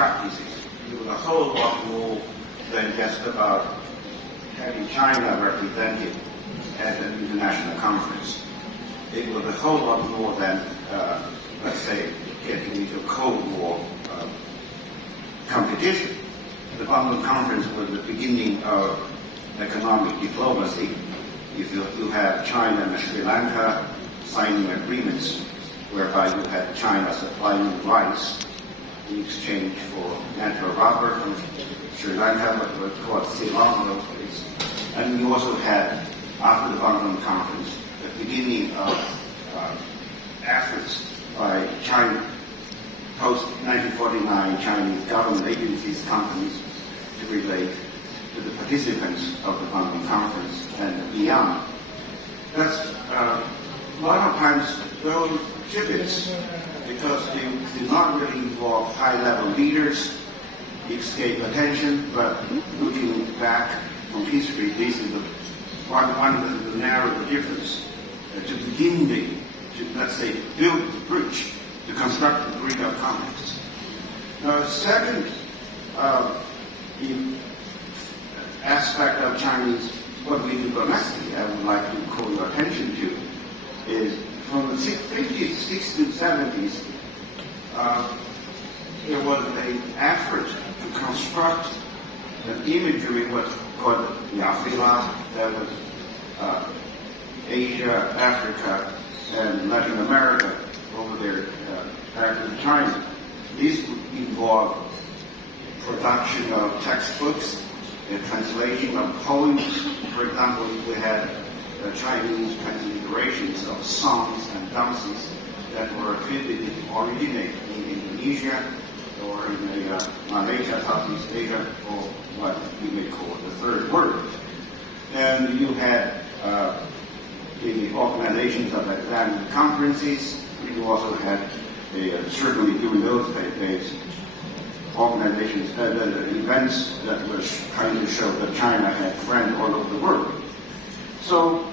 practices. It was a whole lot more than just about having China represented at an international conference. It was a whole lot more than, let's say, getting into Cold War competition. The Bandung Conference was the beginning of economic diplomacy. If you have China and Sri Lanka signing agreements whereby you had China supplying rice in exchange for natural rubber from Sri Lanka, what was called Ceylon, and you also had, after the Bandung Conference, the beginning of efforts by China, post-1949 Chinese government agencies, companies, to relate to the participants of the Bandung Conference and beyond. That's a lot of times those exhibits, because they do not really involve high-level leaders, escape attention, but looking back from history, this is one of the narrow difference to begin to, let's say, build the bridge, to construct the bridge of context. Now, second aspect of Chinese, what we do domestically, I would like to call your attention to, is from the 50s, 60s, 70s, there was an effort to construct an imagery, what's called the Afila, that was Asia, Africa, and Latin America over there, back in China. These would involve production of textbooks, the translation of poems. For example, we had Chinese transliterations of songs and dances that were originated in Indonesia or in Malaysia, Southeast Asia, or what you may call the third world. And you had the organizations of academic conferences. You also had, certainly during those days, organizations, events that were trying to show that China had friends all over the world. So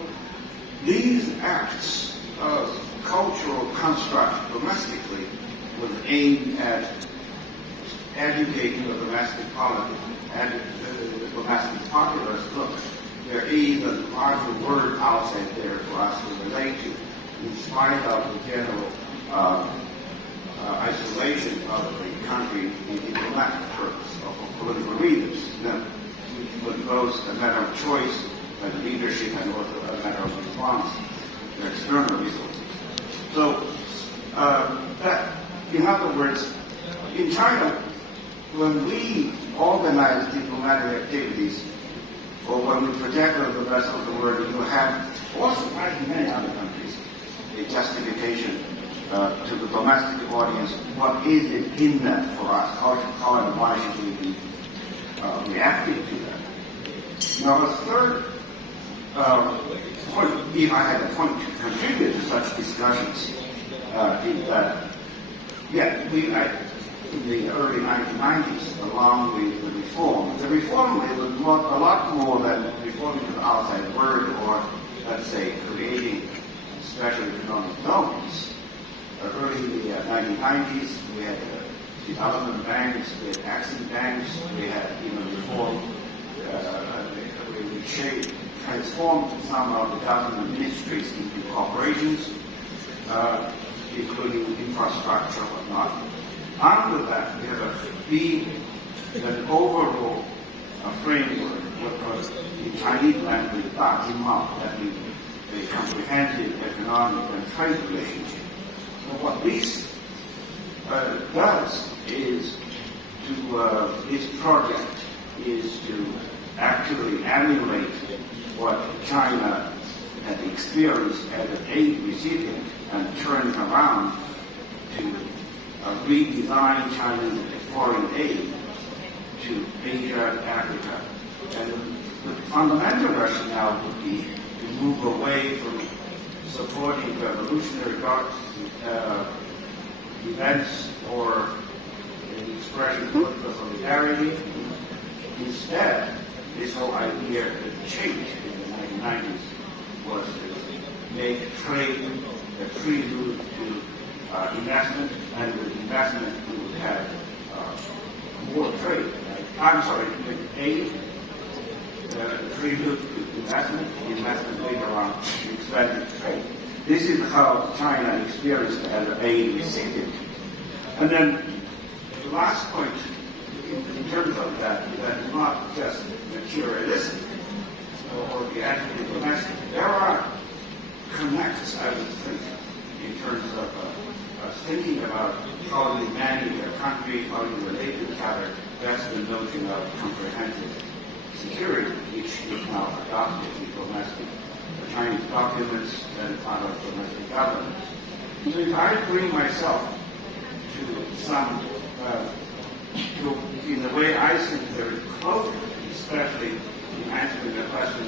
these acts of cultural construct domestically was aimed at educating the domestic politics and the domestic populace. Look, there is a larger world outside there for us to relate to, in spite of the general isolation of the country in diplomatic purpose or for political reasons. That was both a matter of choice by the leadership and also a matter of response to external resources. So, that, in other words, in China, when we organize diplomatic activities, or when we project on the rest of the world, you have also, like in many other countries, a justification to the domestic audience. What is it in that for us? How and why should we be reacting to that? Now, the third point, if I had a point to contribute to such discussions, is that, in the early 1990s, along with the reform it was a lot more than reforming the outside world or, let's say, creating special economic zones. Early in the 1990s, we had development banks, we had Exim banks, we had reform, we transformed some of the government ministries into corporations, including infrastructure and whatnot. Under that, we have an overall framework, what was in Chinese language, that means a comprehensive economic and trade relationship. So what this does is this project is to actually emulate what China had experienced as an aid recipient and turn around to redesign Chinese foreign aid to Asia and Africa. And the fundamental rationale would be to move away from supporting revolutionary events or an expression of political solidarity. Instead, this whole idea that change in the 1990s was to make trade a prelude to investment, and with investment we would have world trade. I'm sorry, aid, trade investment later on, expanded trade. This is how China experienced as aid recipient. And then the last point, in terms of that is not just materialistic or the actually domestic. There are connects, I would think, in terms of thinking about how they manage their country, how they relate to each other. That's the notion of comprehensive security, which is now adopted in domestic Chinese documents and part of domestic governance. So if I bring myself to some, in the way I think very closely, especially in answering the question,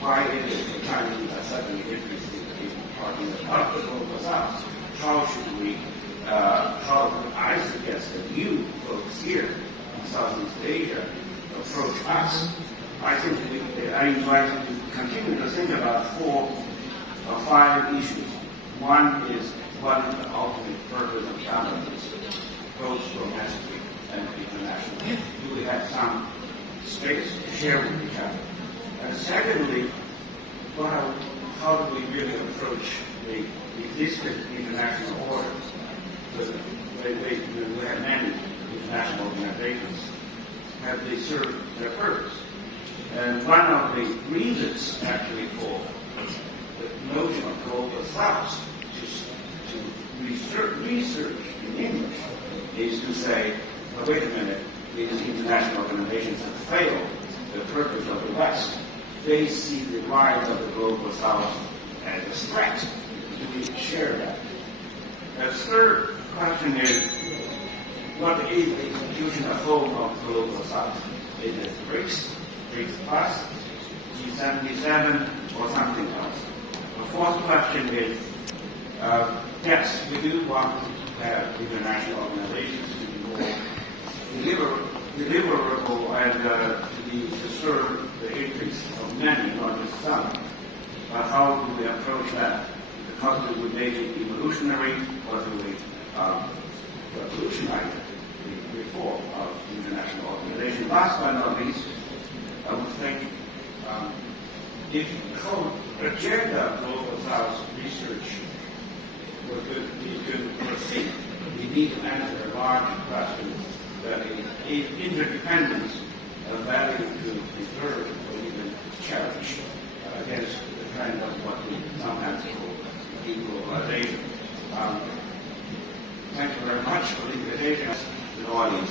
why is the Chinese are suddenly interested in talking about the global south? How should we, how I suggest that you folks here in Southeast Asia approach us? I think I invite you to continue to think about 4 or 5 issues. One is what is the ultimate purpose of governance, both domestically and internationally? Do we have some space to share with each other? And secondly, how do we really approach the existing international orders? We have many international organizations. Have they served their purpose? And one of the reasons, actually, for the notion of global south to research in English is to say, well, wait a minute, these international organizations have failed the purpose of the West. They see the rise of the global south as a threat. Do we share that? The third question is, what is the institutional home of global south? Is it BRICS Plus, G77, or something else? The fourth question is, yes, we do want to have international organizations to be more deliverable and to serve the interests of many, not just some. But how do we approach that? How do we make it evolutionary, or do we revolutionize the reform of international organizations? Last but not least, I would think if the whole agenda of Global South research could proceed, we need to answer large questions that is interdependence, a value to preserve or even cherish against the trend of what we sometimes call deglobalization. Thank you very much for the invitation to the audience.